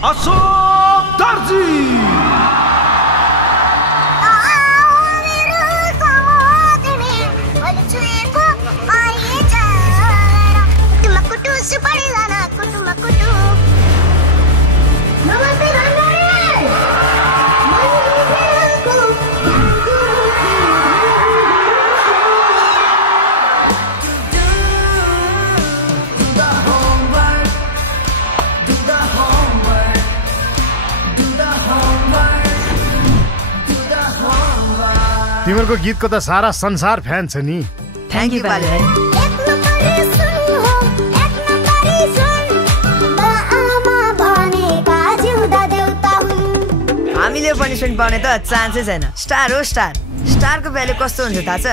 अशोक दर्जी। तिम्रो गीतको त सारा संसार फ्यान छ नि। थ्यांक यू बाले भाइ। हामीले पनिसमेन्ट पाउने त चान्सै छैन। स्टार हो स्टार। स्टारको भ्यालु कस्तो हुन्छ थाहा छ?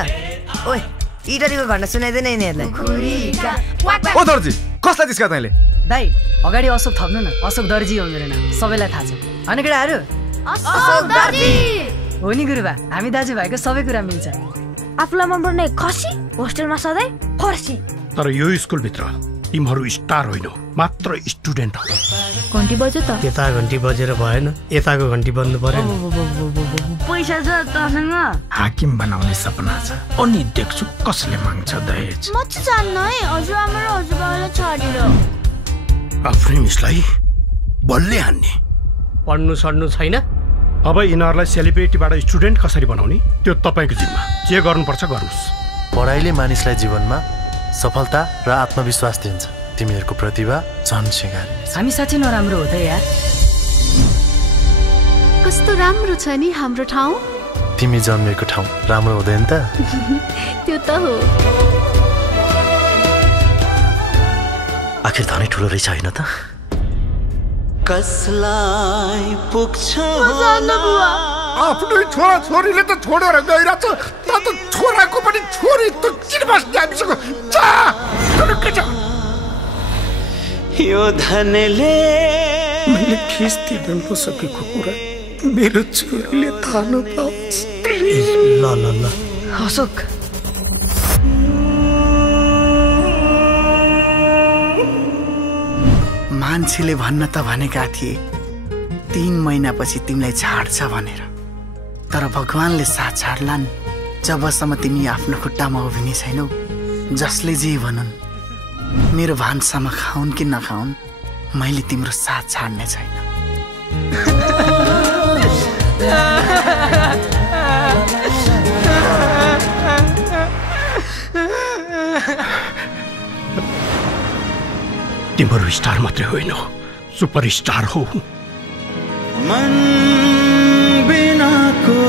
ओए इटरीको घण्टा सुनाइदैन यिनीहरूलाई। ओ दर्जी कसलाई दिस्का तैँले? दाइ अगाडि अशोक थप्नु न। अशोक दर्जी हो मेरो नाम, सबैलाई थाहा छ। होइन केटाहरू? अशोक दर्जी हो नि गुरुबा, हामी दाजुभाइको सबै कुरा मिल्छ। आफूलाई मनपर्ने खसी होस्टेलमा सधैँ फर्सी। तर यो स्कुलभित्र तिमीहरू स्टार होइन, मात्र स्टुडेन्ट हो। घन्टी बज्यो त? यता घन्टी बजेर भएन, यताको घन्टी बज्नु पर्यो। पैसा छ तसँग? हाकिम बनाउने सपना छ, अनि देख्छु कसले माग्छ दहेज। म चाहिँ जान्न है हजुरआमा र हजुरबाबालाई छाडेर। आफ्नै मिसलाई बलले हान्ने। पढ्नु सड्नु छैन? अब यिनीहरूलाई सेलिब्रिटीबाट स्टुडेन्ट कसरी बनाउने त्यो तपाईँको जिम्मा। जे गर्नुपर्छ गर्नुहोस्। पढाइले मानिसलाई जीवनमा सफलता र आत्मविश्वास दिन्छ। तिमीहरूको प्रतिभा झन् सिँगारिन्छ। हामी साँच्चै नराम्रो हो त यार। कस्तो राम्रो छ नि हाम्रो ठाउँ। तिमी जन्मेको ठाउँ राम्रो हुँदैन त? त्यो त हो। आखिर धनै ठुलो रहेछ होइन त? कसलाई पुग्छ होला आफ्नै छोरा छोरीले त छोडेर गइरहेछ, त छोराको पनि छोरी त किन बस्ने हामीसँग? यो धनले मैले फिस तिर्न नसकेको कुरा मेरो छोरीले थाहा नपाओस्। ल ल ल अशोक मान्छेले भन्न त भनेका थिए 3 महिनापछि तिमीलाई छाड्छ भनेर, तर भगवानले साथ छाड्लान् जबसम्म तिमी आफ्नो खुट्टामा उभिने छैनौ। जसले जे भनुन्, मेरो भान्सामा खाउन् कि नखाउन्, मैले तिम्रो साथ छाड्ने छैन। तिम्रो स्टार मात्रै होइन, सुपर स्टार हो। मन बिनाको